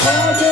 我要